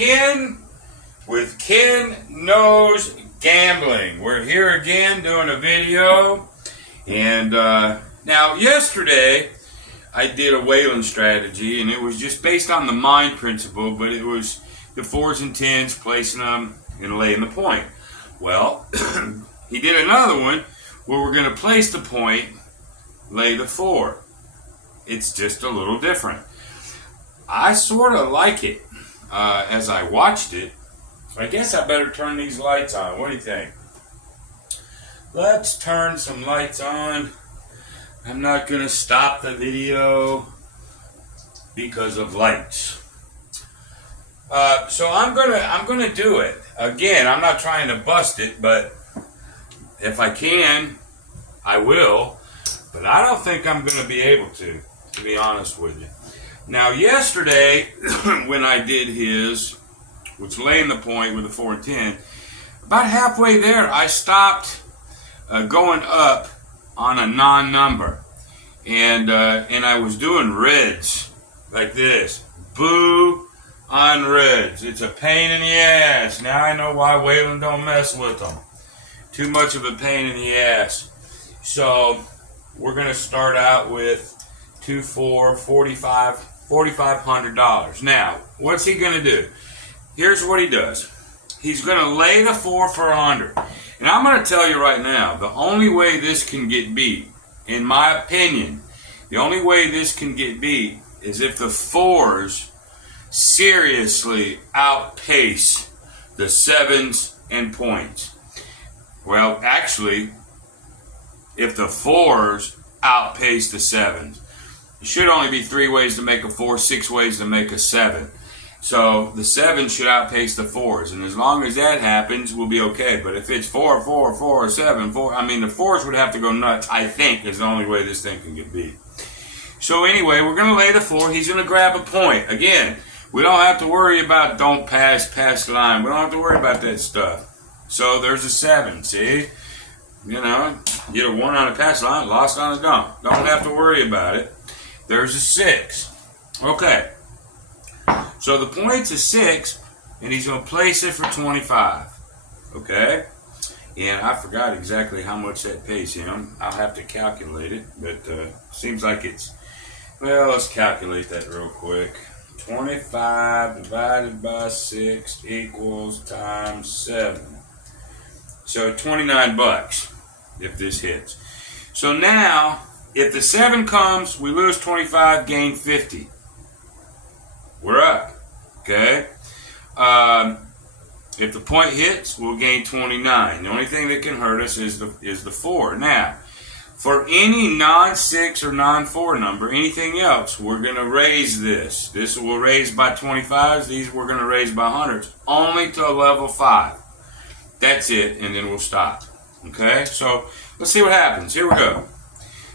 Ken with Ken Knows Gambling. We're here again doing a video. And now yesterday I did a Waylon strategy, and it was just based on the mind principle, but it was the 4s and 10s, placing them and laying the point. Well, he did another one where we're going to place the point, lay the 4. It's just a little different. I sort of like it as I watched it. I guess I better turn these lights on. What do you think? Let's turn some lights on. I'm not going to stop the video because of lights. So I'm gonna do it. Again, I'm not trying to bust it, but if I can, I will. But I don't think I'm going to be able to be honest with you. Now, yesterday, when I did his, which laying the point with the 4 and 10, about halfway there, I stopped going up on a non-number. And I was doing reds like this. Boo on reds. It's a pain in the ass. Now I know why Waylon don't mess with them. Too much of a pain in the ass. So we're going to start out with 2, 4, $4,500. Now, what's he going to do? Here's what he does. He's going to lay the 4 for 100. And I'm going to tell you right now, the only way this can get beat, in my opinion, the only way this can get beat is if the 4s seriously outpace the 7s and points. Well, actually, if the 4s outpace the 7s, it should only be 3 ways to make a 4, 6 ways to make a 7. So the 7s should outpace the 4s, and as long as that happens, we'll be okay. But if it's 4, 4, 4, 7, 4, I mean, the 4s would have to go nuts, I think, is the only way this thing can get beat. So anyway, we're going to lay the 4. He's going to grab a point. Again, we don't have to worry about don't pass the line. We don't have to worry about that stuff. So there's a 7, see? You know, get a 1 on a pass line, lost on a dump. Don't have to worry about it. There's a 6. Okay. So the point's a 6, and he's going to place it for 25. Okay? And I forgot exactly how much that pays him. I'll have to calculate it, but seems like it's, well, let's calculate that real quick. 25 divided by 6 equals times 7. So 29 bucks if this hits. So now, if the 7 comes, we lose 25, gain 50. We're up. Okay? If the point hits, we'll gain 29. The only thing that can hurt us is the 4. Now, for any non-6 or non-4 number, anything else, we're going to raise this. This will raise by 25s. These we're going to raise by 100s. Only to a level 5. That's it, and then we'll stop. Okay? So, let's see what happens. Here we go.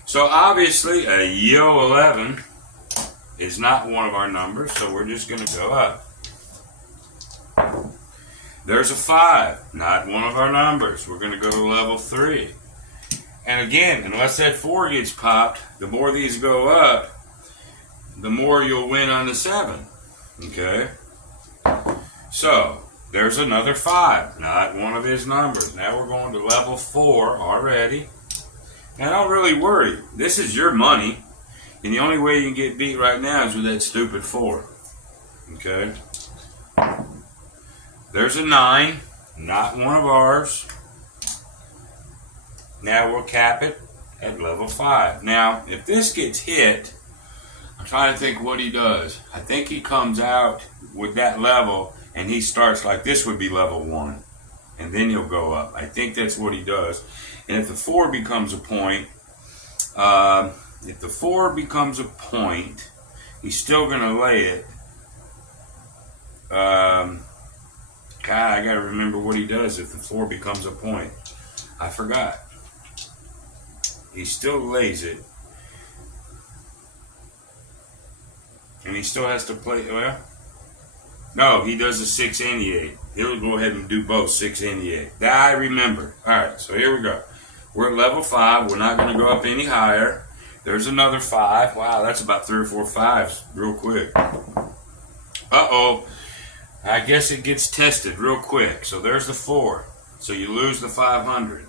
So, obviously, a Yo 11 is not one of our numbers, so we're just going to go up. There's a 5, not one of our numbers. We're going to go to level 3. And again, unless that 4 gets popped, the more these go up, the more you'll win on the 7. Okay? So, there's another 5, not one of his numbers. Now we're going to level 4 already. Now don't really worry. This is your money. And the only way you can get beat right now is with that stupid 4. Okay? There's a 9, not one of ours. Now we'll cap it at level 5. Now, if this gets hit, I'm trying to think what he does. I think he comes out with that level and he starts like this would be level 1. And then he'll go up. I think that's what he does. And if the 4 becomes a point, he's still going to lay it. God, I got to remember what he does if the 4 becomes a point. I forgot. He still lays it. And he still has to play, well, no, he does the 6 and the 8. He'll go ahead and do both 6 and the 8. That I remember. Alright, so here we go. We're at level 5. We're not going to go up any higher. There's another 5. Wow, that's about 3 or 4 5s real quick. Uh-oh. I guess it gets tested real quick. So there's the 4. So you lose the 500.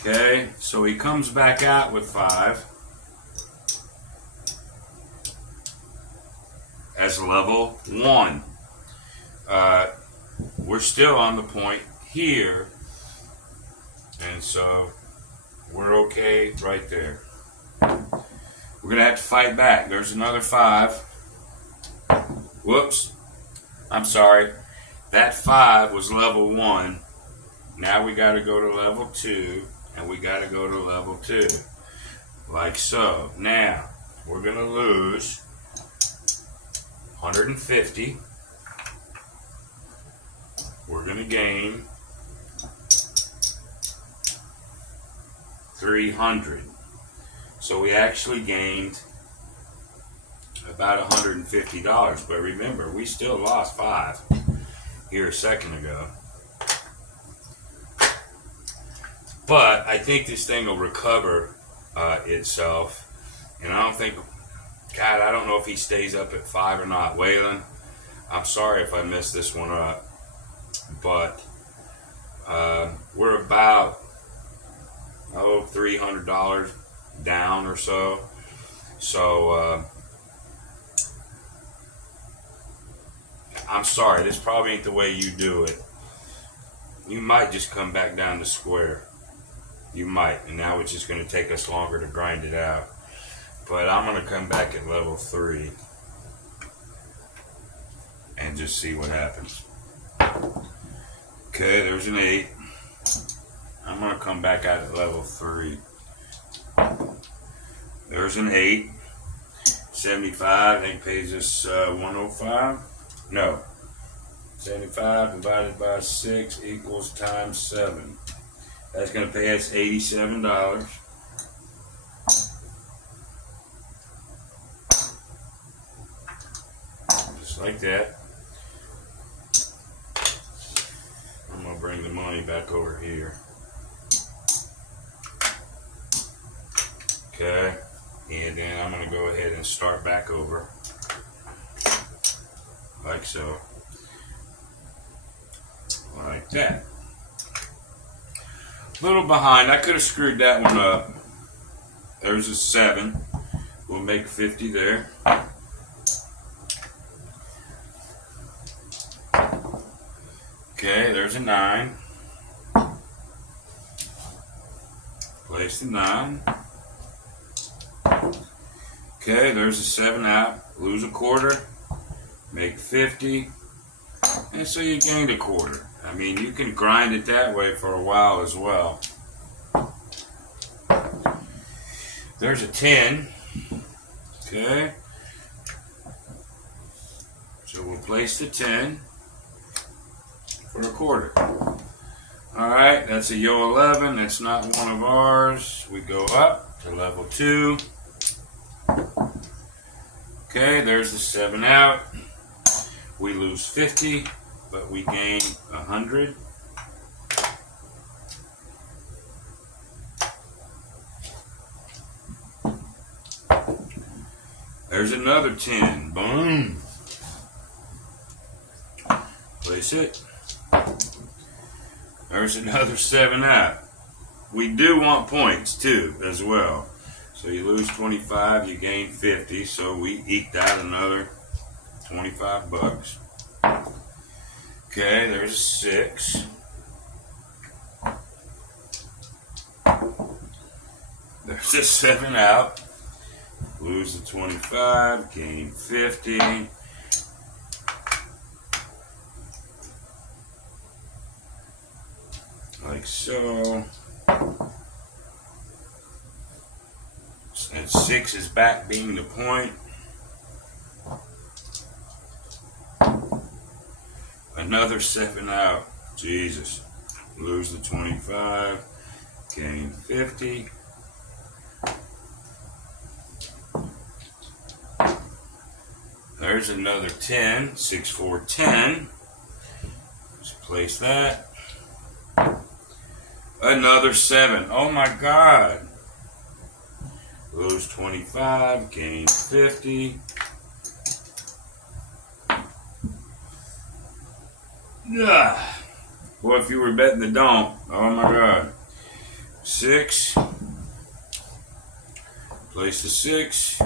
Okay, so he comes back out with 5 as level 1. We're still on the point here, and so we're okay right there. We're gonna have to fight back. There's another 5. Whoops, I'm sorry. That 5 was level 1. Now we got to go to level 2, and we got to go to level 2, like so. Now we're gonna lose 150. We're gonna gain 300. So we actually gained about $150. But remember, we still lost 5 here a second ago. But I think this thing will recover itself. And I don't think, God, I don't know if he stays up at 5 or not. Waylon, I'm sorry if I messed this one up. But we're about, $300 down or so. So I'm sorry, this probably ain't the way you do it. You might just come back down to square. You might, and now it's just going to take us longer to grind it out. But I'm going to come back at level 3 and just see what happens. Okay, there's an 8. I'm going to come back out at level 3. There's an 8. 75, I think pays us 105. No. 75 divided by 6 equals times 7. That's going to pay us $87. Just like that. I'm going to bring the money back over here. Okay. And then I'm going to go ahead and start back over. Like so. Like that. A little behind. I could have screwed that one up. There's a 7. We'll make 50 there. Okay, there's a 9. Place the 9. Okay, there's a 7 out. Lose a quarter. Make 50. And so you gained a quarter. I mean, you can grind it that way for a while as well. There's a 10. Okay. So we'll place the 10 for a quarter. Alright, that's a Yo 11. That's not one of ours. We go up to level 2. Okay, there's the 7 out. We lose 50, but we gain 100. There's another 10. Boom. Place it. There's another 7 out. We do want points too, as well. So you lose 25, you gain 50. So we eked out another 25 bucks. Okay, there's a 6. There's a 7 out. Lose the 25, gain 50. Like so. And 6 is back being the point. Another 7 out. Jesus. Lose the 25. Gain 50. There's another 10. 6, 4, 10. Just place that. Another 7. Oh my God. Lose 25. Gain 50. Well, if you were betting the don't, oh my God. 6. Place the 6.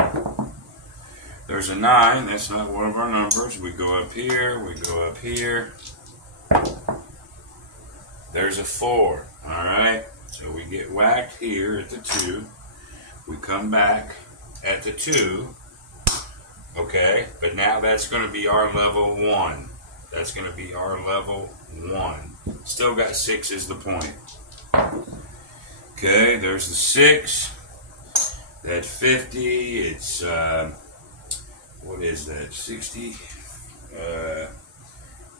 There's a 9. That's not one of our numbers. We go up here. We go up here. There's a 4. All right. So we get whacked here at the 2. We come back at the 2. Okay. But now that's going to be our level 1. That's going to be our level 1. Still got 6 as the point. Okay. There's the 6. That's 50. It's, what is that? 60?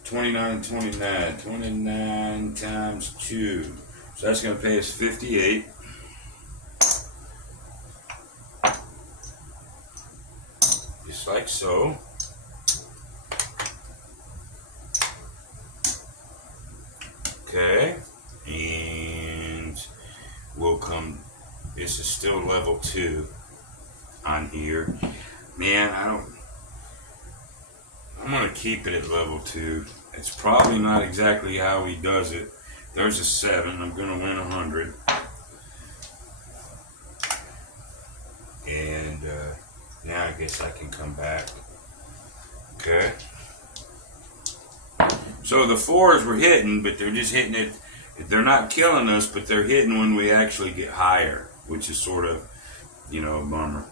29, 29. 29 times 2. So that's going to pay us 58. Just like so. Okay. And we'll come, this is still level 2 on here. Man, I'm going to keep it at level 2. It's probably not exactly how he does it. There's a 7. I'm going to win 100. And now I guess I can come back. Okay. So the 4s were hitting, but they're just hitting it. They're not killing us, but they're hitting when we actually get higher, which is sort of, a bummer.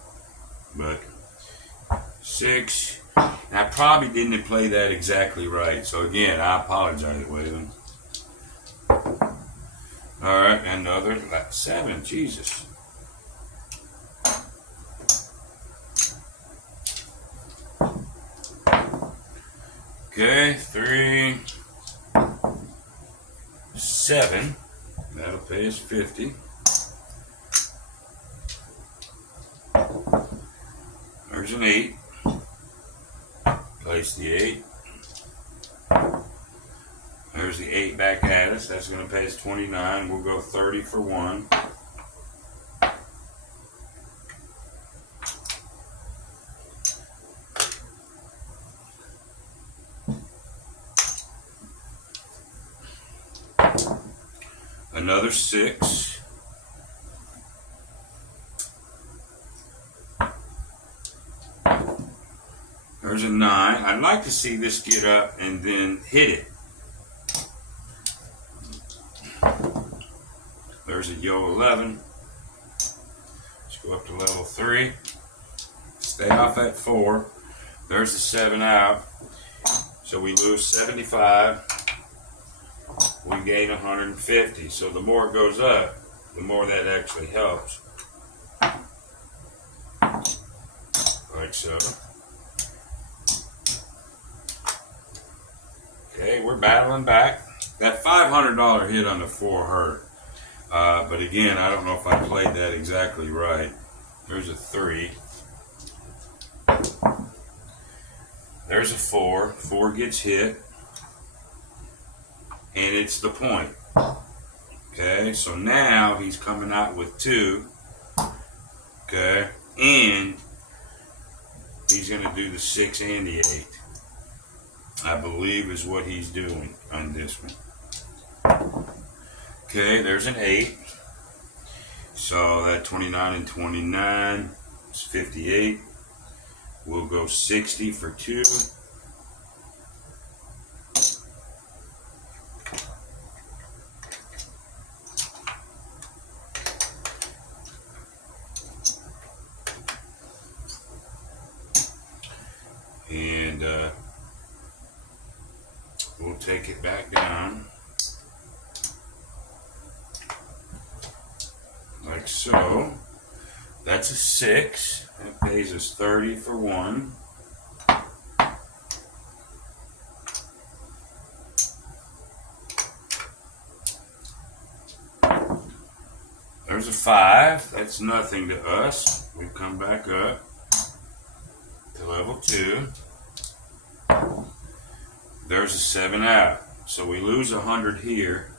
But 6. And I probably didn't play that exactly right. So again, I apologize, Waylon. All right, another 7. Jesus. Okay, 3, 7. That'll pay us 50. There's an 8. Place the 8. There's the 8 back at us. That's going to pay us 29. We'll go 30 for 1. Another 6. There's a 9. I'd like to see this get up and then hit it. There's a yo 11. Let's go up to level 3. Stay off at 4. There's the 7 out. So we lose 75. We gain 150. So the more it goes up, the more that actually helps. Like so. Okay, we're battling back. That $500 hit on the 4 hurt. But again, I don't know if I played that exactly right. There's a 3. There's a 4. 4 gets hit. And it's the point. Okay, so now he's coming out with 2. Okay, and he's going to do the 6 and the 8. I believe is what he's doing on this one. Okay, there's an 8. So that 29 and 29 is 58. We'll go 60 for 2. And we'll take it back down like so. That's a 6. That pays us 30 for 1. There's a 5. That's nothing to us. We come back up to level 2. There's a 7 out. So we lose 100 here,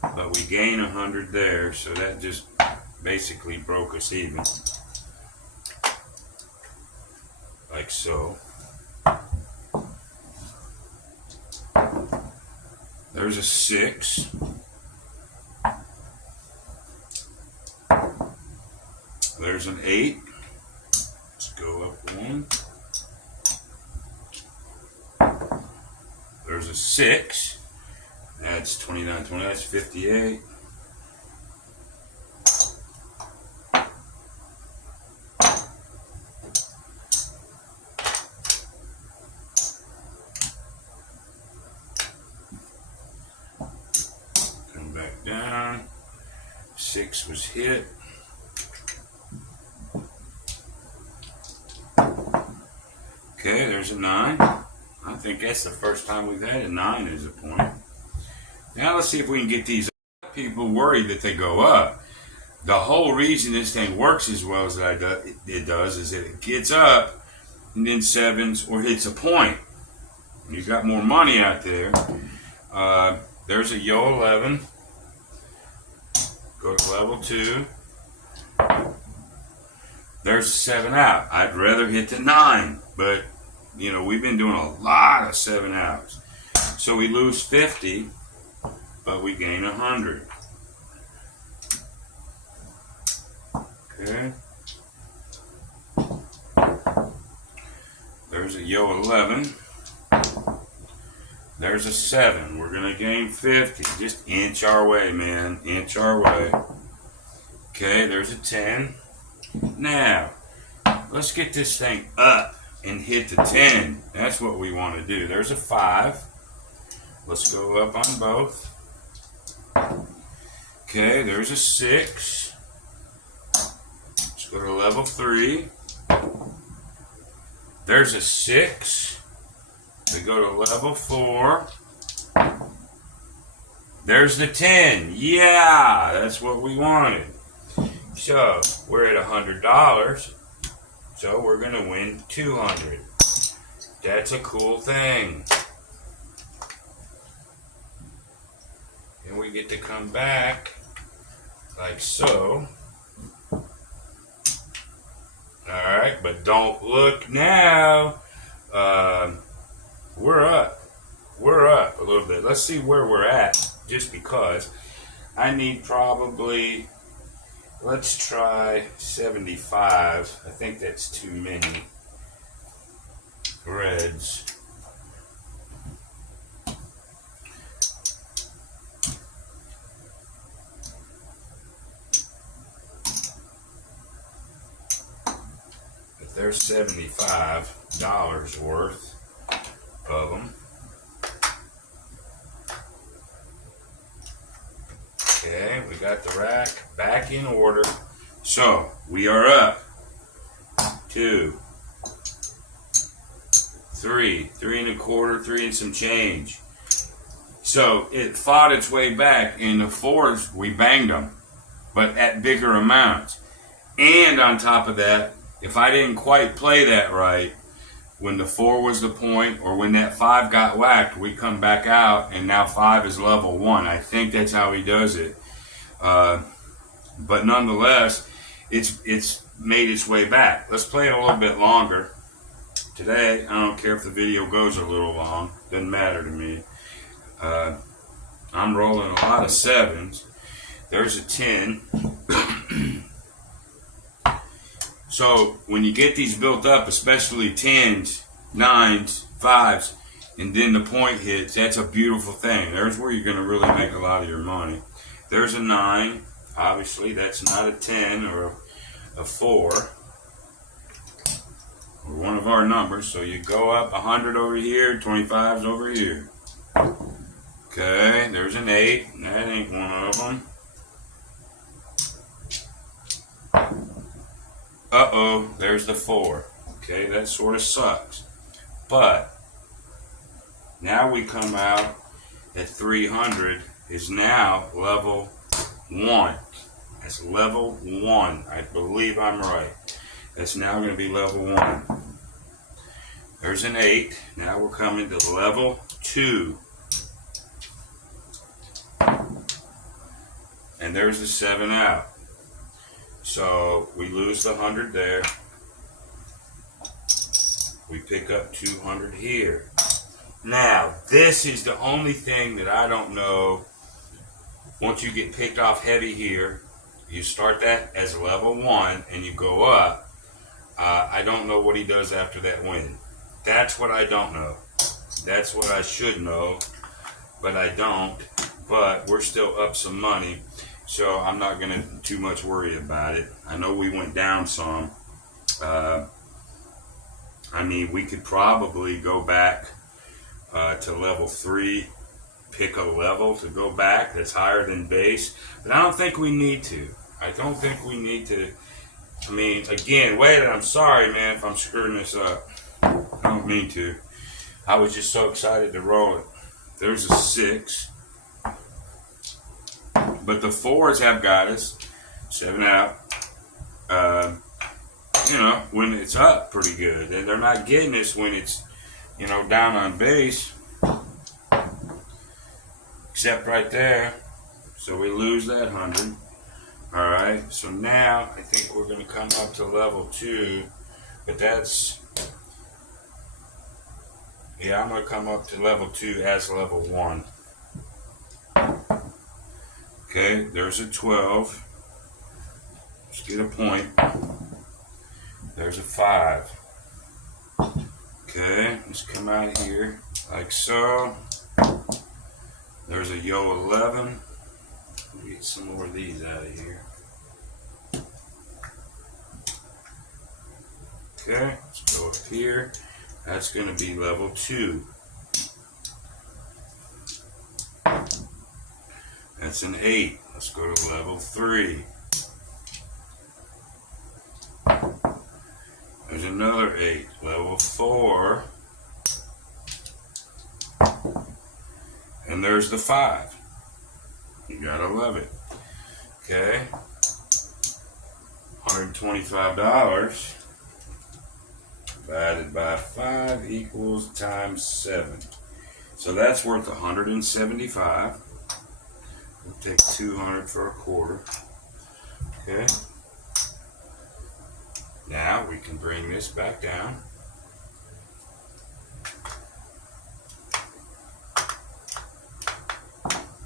but we gain 100 there. So that just basically broke us even. Like so. There's a 6. There's an 8. Let's go up 1. There's a 6. That's 29, 20. That's 58. Come back down. 6 was hit. Okay, there's a 9. I think that's the first time we've had a 9 as a point. Now let's see if we can get these. People worried that they go up. The whole reason this thing works as well as it does is that it gets up and then 7s or hits a point. You've got more money out there. There's a yo 11. Go to level 2. There's a 7 out. I'd rather hit the 9, but you know, we've been doing a lot of 7 outs. So we lose 50, but we gain 100. Okay. There's a yo 11. There's a 7. We're going to gain 50. Just inch our way, man. Inch our way. Okay, there's a 10. Now, let's get this thing up and hit the 10. That's what we want to do. There's a 5. Let's go up on both. Okay, there's a 6. Let's go to level 3. There's a 6. We go to level 4. There's the 10. Yeah, that's what we wanted. So, we're at $100. So we're going to win 200. That's a cool thing. And we get to come back like so. Alright, but don't look now. We're up. We're up a little bit. Let's see where we're at, just because. I need probably... Let's try 75. I think that's too many reds. But there's $75 worth of them. Okay, we got the rack back in order. So, we are up. 2, 3, 3 1/4, 3 and some change. So, it fought its way back. In the 4s, we banged them, but at bigger amounts. And on top of that, if I didn't quite play that right, when the 4 was the point, or when that 5 got whacked, we come back out, and now 5 is level 1. I think that's how he does it. But nonetheless, it's made its way back. Let's play it a little bit longer. Today, I don't care if the video goes a little long. Doesn't matter to me. I'm rolling a lot of 7s. There's a 10. So when you get these built up, especially 10s, 9s, 5s, and then the point hits, that's a beautiful thing. There's where you're going to really make a lot of your money. There's a 9. Obviously, that's not a 10 or a 4 or one of our numbers. So you go up 100 over here, 25s over here. Okay, there's an 8. That ain't one of them. Uh-oh, there's the 4. Okay, that sort of sucks. But now we come out at 300 is now level 1. That's level 1. I believe I'm right. That's now going to be level 1. There's an 8. Now we're coming to level 2. And there's the 7 out. So we lose the 100 there. We pick up 200 here. Now, this is the only thing that I don't know. Once you get picked off heavy here, you start that as level 1 and you go up. I don't know what he does after that win. That's what I don't know. That's what I should know, but I don't. But we're still up some money, so I'm not going to too much worry about it. I know we went down some. I mean, we could probably go back to level 3, pick a level to go back that's higher than base, but I don't think we need to. I don't think we need to. I mean, again, Waylon, I'm sorry, man, if I'm screwing this up. I don't mean to. I was just so excited to roll it. There's a 6. But the 4s have got us. 7 out. You know, when it's up pretty good. And they're not getting us when it's, you know, down on base. Except right there. So we lose that 100. Alright, so now I think we're going to come up to level 2. But that's... Yeah, I'm going to come up to level 2 as level 1. Okay, there's a 12. Let's get a point. There's a 5. Okay, let's come out here like so. There's a yo 11. Let me get some more of these out of here. Okay, let's go up here. That's going to be level 2. That's an 8. Let's go to level 3. There's another 8. Level 4. And there's the 5. You gotta love it. Okay. $125 divided by 5 equals times 7. So that's worth 175. We'll take 200 for a quarter. Okay. Now we can bring this back down.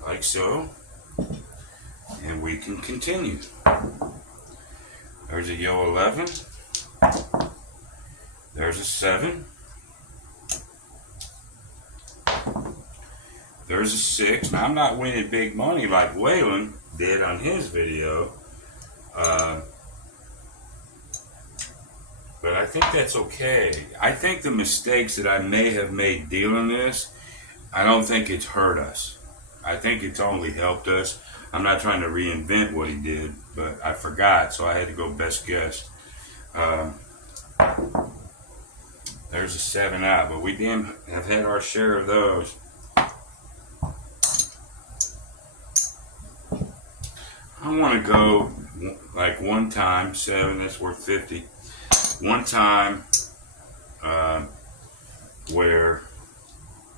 Like so. And we can continue. There's a yo 11. There's a 7. There's a 6. Now I'm not winning big money like Waylon did on his video. But I think that's okay. I think the mistakes that I may have made dealing this, I don't think it's hurt us. I think it's only helped us. I'm not trying to reinvent what he did, but I forgot, so I had to go best guess. There's a 7 out, but we didn't have had our share of those. I want to go like one time, 7, that's worth 50. One time where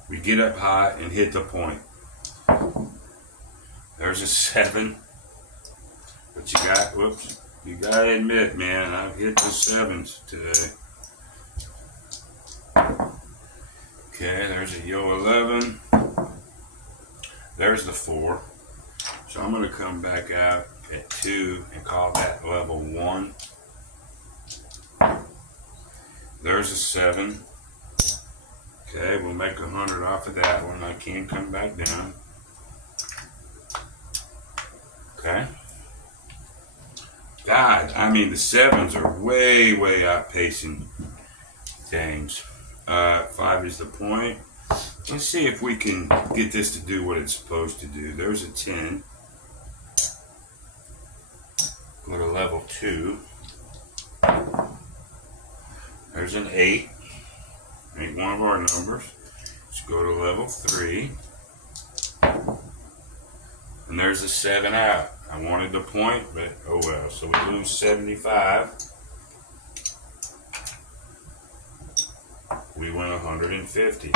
we get up high and hit the point. There's a 7. But you got, whoops, you gotta admit, man, I've hit the 7s today. Okay, there's a yo 11. There's the 4. So I'm gonna come back out at 2 and call that level 1. There's a 7. Okay, we'll make 100 off of that one. I can come back down. Okay. God, I mean the 7s are way outpacing things. 5 is the point. Let's see if we can get this to do what it's supposed to do. There's a 10. Go to level 2. There's an 8. Ain't one of our numbers. Let's go to level 3. And there's a 7 out. I wanted the point, but oh well. So we lose 75. We win 150.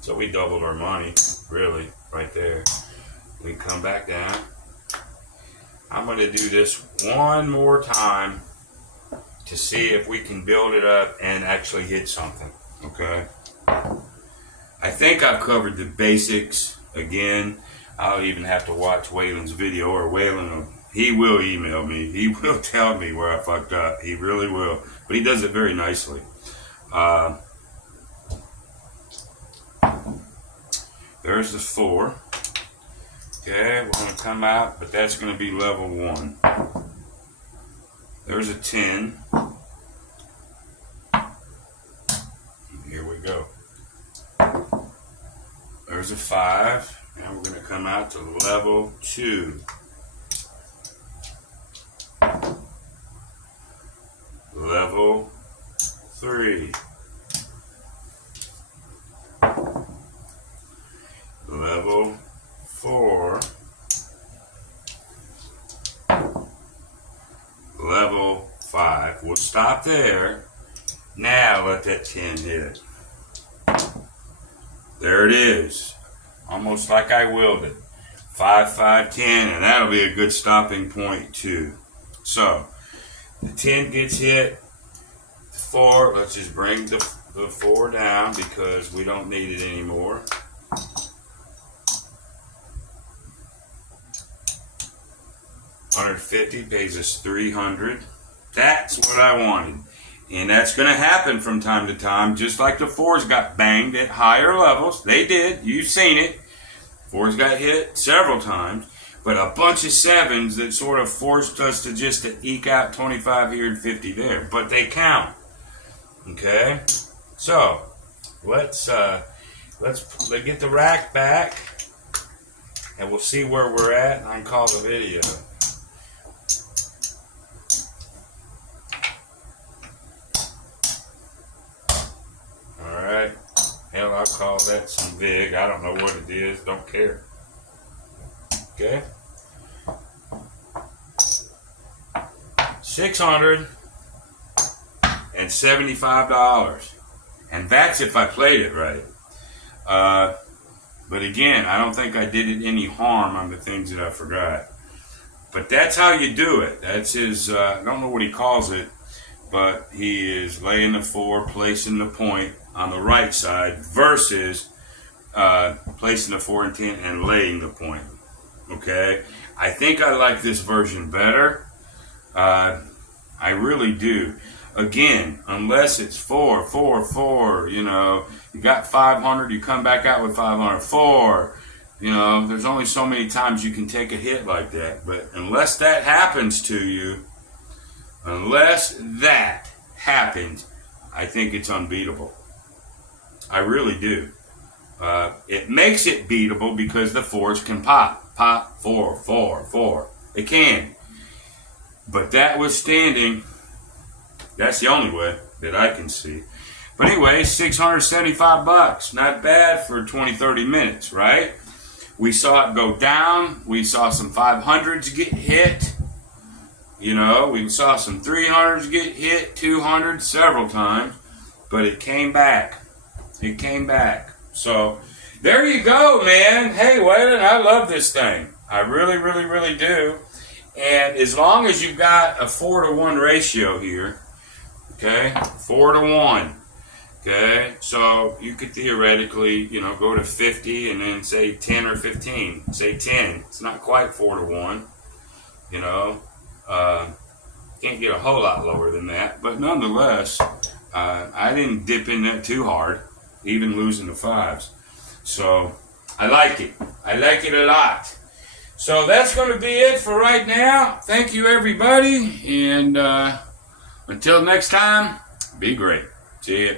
So we doubled our money, really, right there. We come back down. I'm going to do this one more time to see if we can build it up and actually hit something, okay? I I think I've covered the basics. Again, I'll even have to watch Waylon's video, or Waylon, he will email me. He will tell me where I fucked up. He really will. But he does it very nicely. There's the 4. Okay, we're going to come out, but that's going to be level 1. There's a 10. Here we go. There's a 5. Now we're going to come out to level 2. Level 3. Level 4. Level 5. We'll stop there. Now let that 10 hit. There it is. Almost like I willed it. 5, 5, 10, and that'll be a good stopping point too. So the 10 gets hit. The 4, let's just bring the 4 down because we don't need it anymore. $150 pays us $300. That's what I wanted. And that's going to happen from time to time, just like the 4s got banged at higher levels. They did. You've seen it. 4s got hit several times. But a bunch of 7s that sort of forced us to just to eke out 25 here and 50 there. But they count. Okay? So, let's get the rack back. And we'll see where we're at. And I can call the video. Alright. Hell, I'll call that some vig. I don't know what it is. Don't care. Okay. $675. And that's if I played it right. But again, I don't think I did it any harm on the things that I forgot. But that's how you do it. That's his, I don't know what he calls it, but he is laying the 4, placing the point on the right side versus placing the 4 and 10 and laying the point. Okay? I think I like this version better. I really do. Again, unless it's 4, 4, 4, you know, you got 500, you come back out with 500, 4, you know, there's only so many times you can take a hit like that. But unless that happens to you, I think it's unbeatable. I really do. It makes it beatable because the 4s can pop. Pop, 4, 4, 4. They can. But that withstanding, that's the only way that I can see. But anyway, $675. Not bad for 20, 30 minutes, right? We saw it go down. We saw some 500s get hit. You know, we saw some 300s get hit, 200s several times. But it came back. It came back. So, there you go, man. Hey, Waylon, I love this thing. I really, really, really do. And as long as you've got a 4-to-1 ratio here, okay, 4-to-1, okay, so you could theoretically, you know, go to 50 and then say 10 or 15. Say 10. It's not quite 4-to-1, you know. Can't get a whole lot lower than that. But nonetheless, I didn't dip in that too hard, even losing the 5s. So, I like it. I like it a lot. So, that's going to be it for right now. Thank you, everybody. And until next time, be great. See ya.